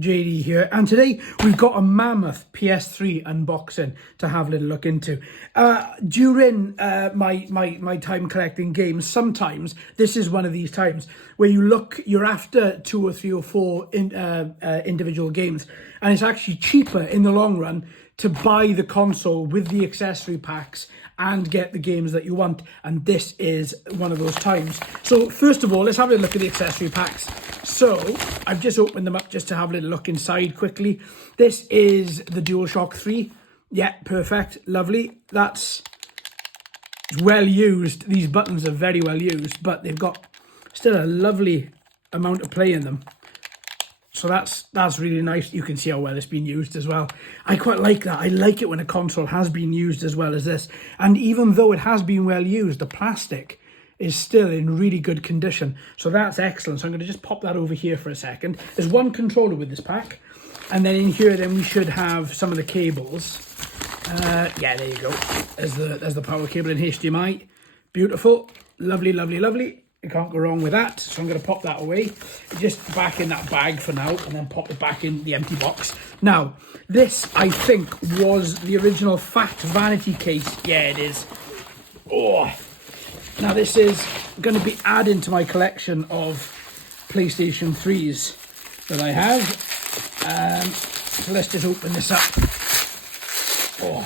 JD here, and today we've got a mammoth PS3 unboxing to have a little look into. During my time collecting games, sometimes this is one of these times where you're after 2 or 3 or 4 individual games, and it's actually cheaper in the long run to buy the console with the accessory packs and get the games that you want, and this is one of those times. So first of all, let's have a look at the accessory packs. So I've just opened them up just to have a little look inside quickly. This is the DualShock 3. Yeah, perfect, lovely. That's well used. These buttons are very well used, but they've got still a lovely amount of play in them. So that's really nice. You can see how well it's been used as well. I quite like that. I like it when a console has been used as well as this. And even though it has been well used, the plastic is still in really good condition. So that's excellent. So I'm going to just pop that over here for a second. There's one controller with this pack. And then in here, then we should have some of the cables. Yeah, there you go. There's the power cable and HDMI. Beautiful. Lovely, lovely, lovely. You can't go wrong with that. So I'm going to pop that away. Just back in that bag for now, and then pop it back in the empty box. Now, this, I think, was the original fat vanity case. Yeah, it is. Oh. Now, this is going to be added to my collection of PlayStation 3s that I have. So let's just open this up. Oh.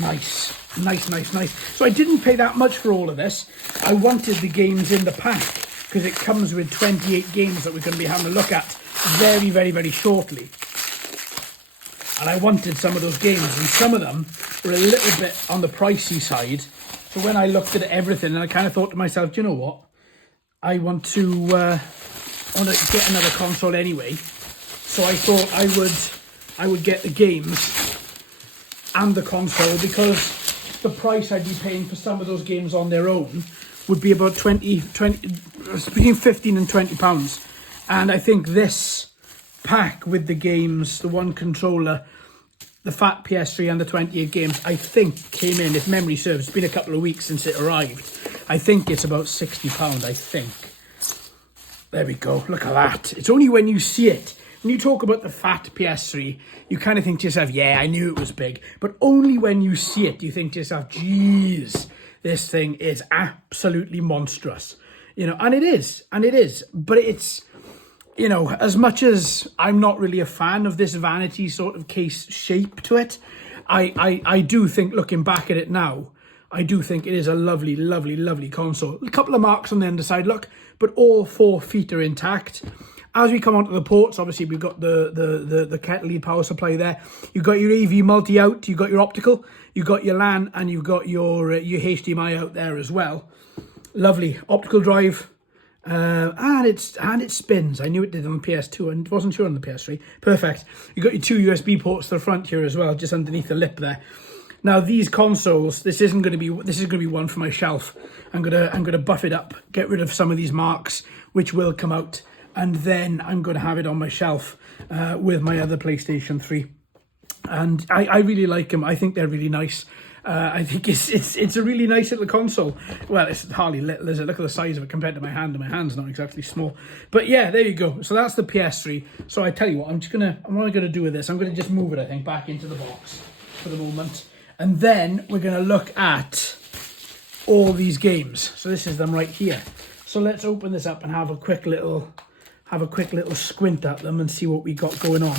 Nice. Nice. So I didn't pay that much for all of this. I wanted the games in the pack because it comes with 28 games that we're going to be having a look at very, very, very shortly. And I wanted some of those games, and some of them were a little bit on the pricey side. So when I looked at everything, and I kind of thought to myself, do you know what? I want to get another console anyway. So I thought I would get the games and the console, because the price I'd be paying for some of those games on their own would be about 20 between 15 and 20 pounds. And I think this pack with the games, the one controller, the fat PS3 and the 28 games, I think came in, if memory serves, it's been a couple of weeks since it arrived. I think it's about £60, I think. There we go, look at that. It's only when you see it. When you talk about the fat PS3, you kind of think to yourself, yeah, I knew it was big. But only when you see it, you think to yourself, geez, this thing is absolutely monstrous. You know, and it is. But it's, you know, as much as I'm not really a fan of this vanity sort of case shape to it, I do think, looking back at it now, I do think it is a lovely, lovely, lovely console. A couple of marks on the underside, look, but all 4 feet are intact. As we come onto the ports, obviously we've got the kettle lead power supply there. You've got your AV multi-out, you've got your optical, you've got your LAN, and you've got your HDMI out there as well. Lovely optical drive, and it spins. I knew it did on the PS2 and wasn't sure on the PS3. Perfect. You've got your 2 USB ports to the front here as well, just underneath the lip there. Now these consoles, this is going to be one for my shelf. I'm gonna buff it up, get rid of some of these marks which will come out. And then I'm going to have it on my shelf with my other PlayStation 3. And I really like them. I think they're really nice. I think it's a really nice little console. Well, it's hardly little, is it? Look at the size of it compared to my hand. And my hand's not exactly small. But yeah, there you go. So that's the PS3. So I tell you what, what am I going to do with this? I'm going to just move it, I think, back into the box for the moment. And then we're going to look at all these games. So this is them right here. So let's open this up and have a quick little squint at them and see what we got going on.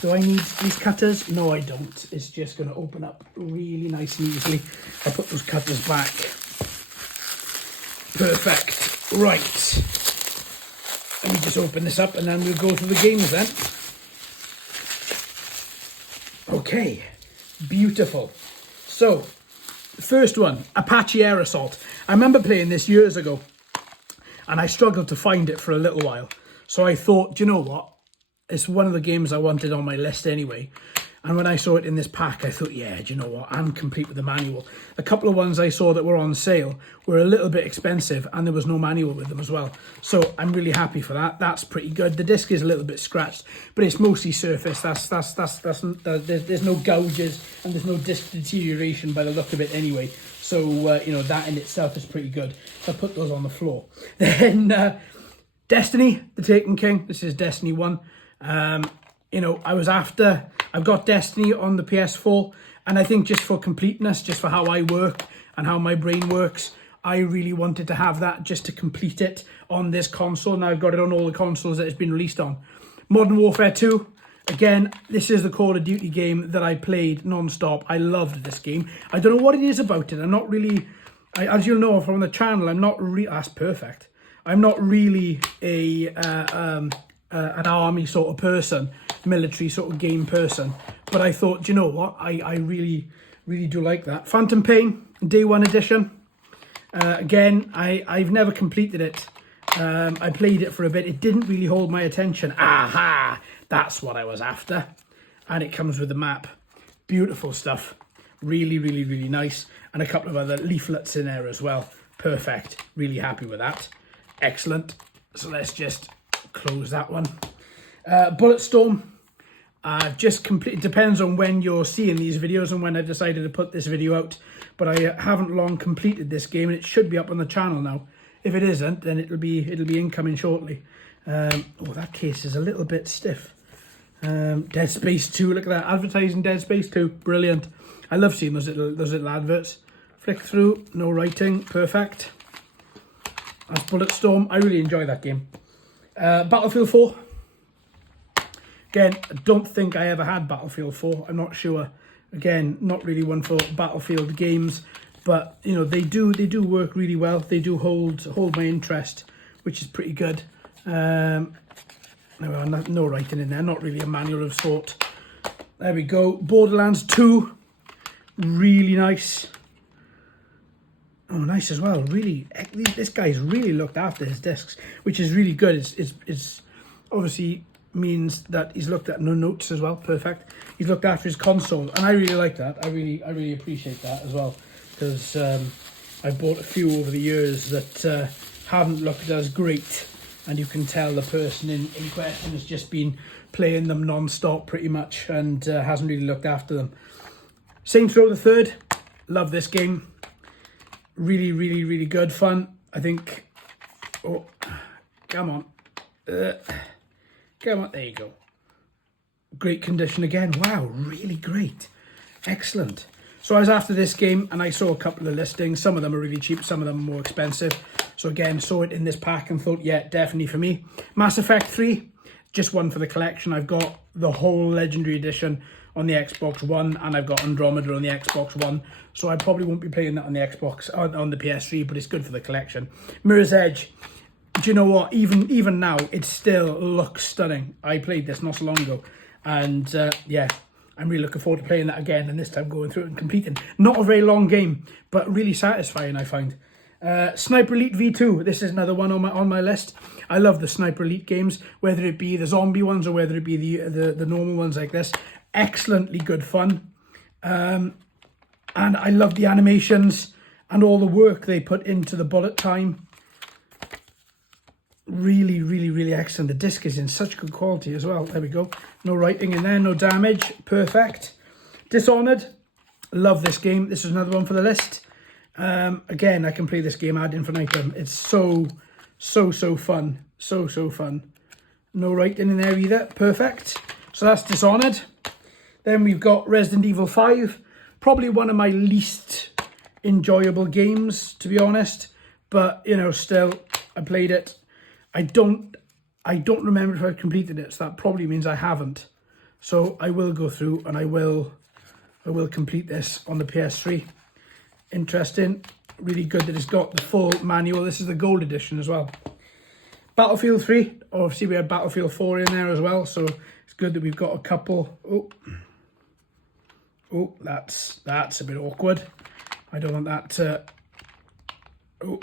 Do I need these cutters? No, I don't. It's just going to open up really nice and easily. I'll put those cutters back. Perfect. Right. Let me just open this up and then we'll go through the games then. Okay. Beautiful. So, first one, Apache Air Assault. I remember playing this years ago, and I struggled to find it for a little while. So I thought, do you know what? It's one of the games I wanted on my list anyway. And when I saw it in this pack, I thought, yeah, do you know what? I'm complete with the manual. A couple of ones I saw that were on sale were a little bit expensive, and there was no manual with them as well. So I'm really happy for that. That's pretty good. The disc is a little bit scratched, but it's mostly surface. There's no gouges and there's no disc deterioration by the look of it anyway. So, you know, that in itself is pretty good. So I put those on the floor. Then Destiny, The Taken King. This is Destiny 1. You know, I've got Destiny on the PS4, and I think just for completeness, just for how I work and how my brain works, I really wanted to have that just to complete it on this console. Now I've got it on all the consoles that it's been released on. Modern Warfare 2. Again, this is the Call of Duty game that I played non-stop. I loved this game. I don't know what it is about it. I'm not really, as you'll know from the channel, I'm not really, that's perfect. I'm not really an army sort of person, military sort of game person. But I thought, do you know what? I really, really do like that. Phantom Pain, Day 1 edition. Again, I've never completed it. I played it for a bit. It didn't really hold my attention. Aha! That's what I was after. And it comes with the map. Beautiful stuff. Really, really, really nice. And a couple of other leaflets in there as well. Perfect. Really happy with that. Excellent. So let's just close that one. Bulletstorm. I've just completed, depends on when you're seeing these videos and when I decided to put this video out. But I haven't long completed this game, and it should be up on the channel now. If it isn't, then it'll be incoming shortly. Oh, that case is a little bit stiff. Dead Space 2, look at that, advertising Dead Space 2, brilliant. I love seeing those little adverts. Flick through, no writing, perfect. That's Bulletstorm. I really enjoy that game. Battlefield 4. Again, I don't think I ever had Battlefield 4. I'm not sure. Again, not really one for Battlefield games, but you know they do work really well. They do hold my interest, which is pretty good. No writing in there. Not really a manual of sort. There we go. Borderlands 2. Really nice. Oh, nice as well. Really, this guy's really looked after his discs, which is really good. It's obviously means that he's looked at no notes as well. Perfect. He's looked after his console, and I really like that. I really appreciate that as well, because I've bought a few over the years that haven't looked as great, and you can tell the person in question has just been playing them non-stop pretty much and hasn't really looked after them. Saints Row the Third. Love this game. Really, really, really good fun. I think. Oh, come on. Come on, there you go. Great condition again. Wow, really great. Excellent. So I was after this game and I saw a couple of listings. Some of them are really cheap, some of them are more expensive. So again, saw it in this pack and thought, yeah, definitely for me. Mass Effect 3, just one for the collection. I've got the whole Legendary Edition on the Xbox One, and I've got Andromeda on the Xbox One. So I probably won't be playing that on the Xbox, on the PS3, but it's good for the collection. Mirror's Edge. Do you know what? Even now, it still looks stunning. I played this not so long ago, and yeah, I'm really looking forward to playing that again, and this time going through it and completing. Not a very long game, but really satisfying, I find. Sniper Elite V2. This is another one on my list. I love the Sniper Elite games, whether it be the zombie ones or whether it be the normal ones like this. Excellently good fun, and I love the animations and all the work they put into the bullet time. Really, really, really excellent. The disc is in such good quality as well. There we go. No writing in there, no damage. Perfect. Dishonored. Love this game. This is another one for the list. Again, I can play this game ad infinitum. It's so fun. So fun. No writing in there either. Perfect. So that's Dishonored. Then we've got Resident Evil 5. Probably one of my least enjoyable games, to be honest. But, you know, still, I played it. I don't remember if I've completed it, so that probably means I haven't. So I will go through and I will complete this on the PS3. Interesting. Really good that it's got the full manual. This is the gold edition as well. Battlefield 3. Obviously we had Battlefield 4 in there as well, so it's good that we've got a couple. Oh, that's a bit awkward. I don't want that to... Oh,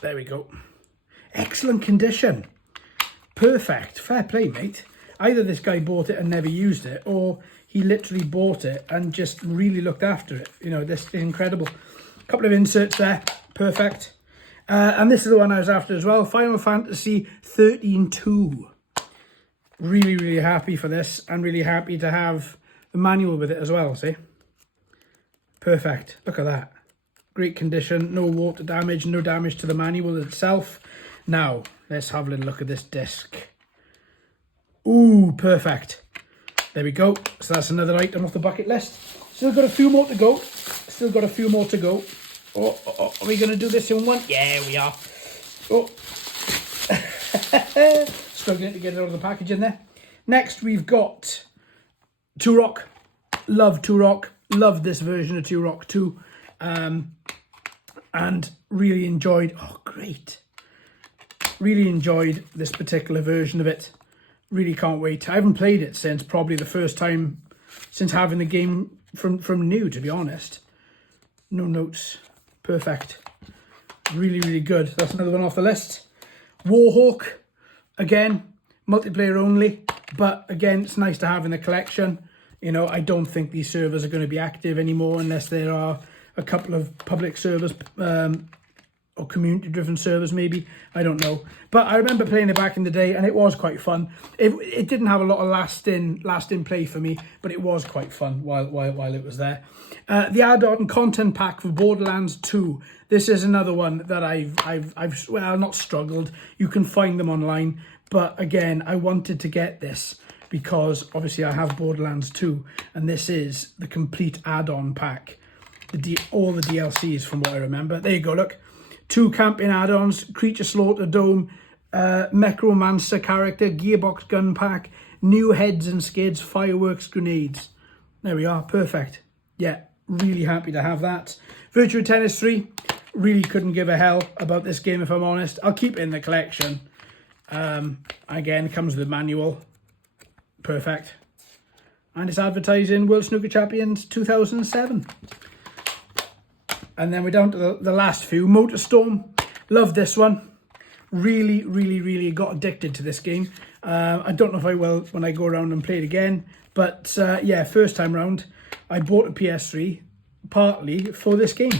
there we go. Excellent condition. Perfect. Fair play, mate. Either this guy bought it and never used it, or he literally bought it and just really looked after it. You know, this is incredible. A couple of inserts there. Perfect. And this is the one I was after as well. Final Fantasy 13-2. Really, really happy for this, and really happy to have the manual with it as well, see? Perfect. Look at that. Great condition. No water damage, no damage to the manual itself. Now, let's have a little look at this disc. Ooh, perfect. There we go. So that's another item off the bucket list. Still got a few more to go. Still got a few more to go. Oh, are we going to do this in one? Yeah, we are. Oh. Struggling to get it out of the package in there. Next, we've got Turok. Love Turok. Love this version of Turok 2. And really enjoyed... Oh, great. Really enjoyed this particular version of it. Really can't wait. I haven't played it since probably the first time since having the game from new, to be honest. No notes. Perfect. Really, really good. That's another one off the list. Warhawk. Again, multiplayer only. But again, it's nice to have in the collection. You know, I don't think these servers are going to be active anymore unless there are a couple of public servers or community-driven servers, maybe. I don't know. But I remember playing it back in the day, and it was quite fun. It didn't have a lot of last-in play for me, but it was quite fun while it was there. The add-on content pack for Borderlands 2. This is another one that I've well, not struggled. You can find them online. But again, I wanted to get this because obviously I have Borderlands 2, and this is the complete add-on pack. All the DLCs from what I remember. There you go, look. 2 camping add-ons, Creature Slaughter Dome, Necromancer character, Gearbox gun pack, new heads and skids, fireworks, grenades. There we are, perfect. Yeah, really happy to have that. Virtua Tennis 3, really couldn't give a hell about this game if I'm honest. I'll keep it in the collection. Again, comes with a manual. Perfect. And it's advertising World Snooker Champions 2007. And then we're down to the last few. MotorStorm. Love this one. Really, really, really got addicted to this game. I don't know if I will when I go around and play it again. But yeah, first time round, I bought a PS3 partly for this game.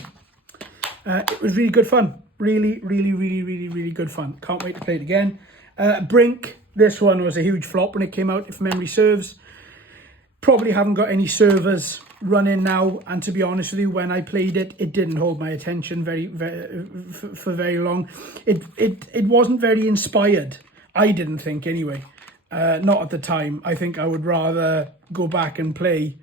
It was really good fun. Really, really, really, really, really good fun. Can't wait to play it again. Brink. This one was a huge flop when it came out, if memory serves. Probably haven't got any servers running now, and to be honest with you, when I played it, it didn't hold my attention for very long. It wasn't very inspired. I didn't think anyway. Not at the time. I think I would rather go back and play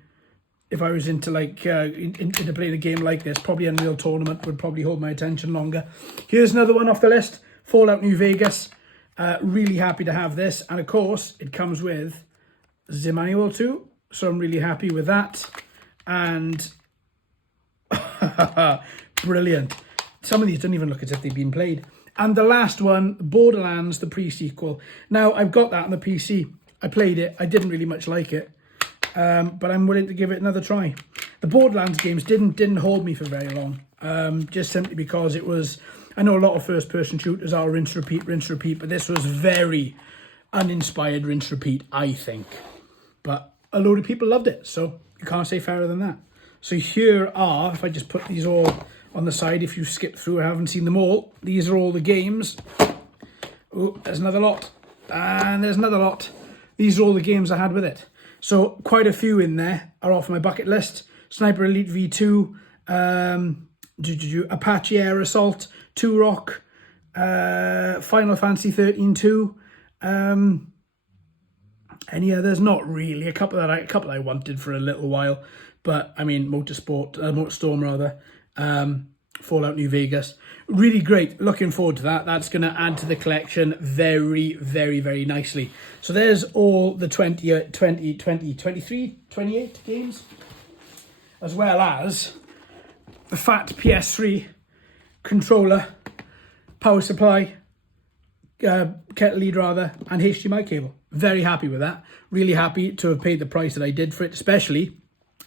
if I was into like into playing a game like this. Probably Unreal Tournament would probably hold my attention longer. Here's another one off the list. Fallout New Vegas. Really happy to have this, and of course it comes with the manual too. So I'm really happy with that. And brilliant. Some of these don't even look as if they've been played. And the last one, Borderlands, the pre-sequel. Now, I've got that on the PC. I played it. I didn't really much like it. But I'm willing to give it another try. The Borderlands games didn't hold me for very long. Just simply because it was... I know a lot of first-person shooters are rinse, repeat, but this was very uninspired rinse, repeat, I think. But a load of people loved it, so you can't say fairer than that. So here are, if I just put these all on the side, if you skip through, I haven't seen them all. These are all the games. Oh, there's another lot. And there's another lot. These are all the games I had with it. So quite a few in there are off my bucket list. Sniper Elite V2, Apache Air Assault, Turok, Final Fantasy 13-2. Any others? Not really. A couple I wanted for a little while, but I mean MotorStorm rather. Fallout New Vegas. Really great. Looking forward to that. That's going to add to the collection very, very, very nicely. So there's all the 28 games, as well as the fat PS3 controller, power supply, kettle lead rather, and HDMI cable. Very happy with that. Really happy to have paid the price that I did for it, especially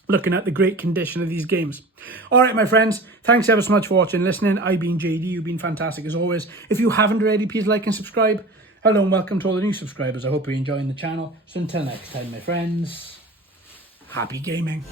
looking at the great condition of these games. All right, my friends, thanks ever so much for watching and listening. I've been JD. You've been fantastic as always. If you haven't already, please like and subscribe. Hello and welcome to all the new subscribers. I hope you're enjoying the channel. So until next time, my friends, happy gaming.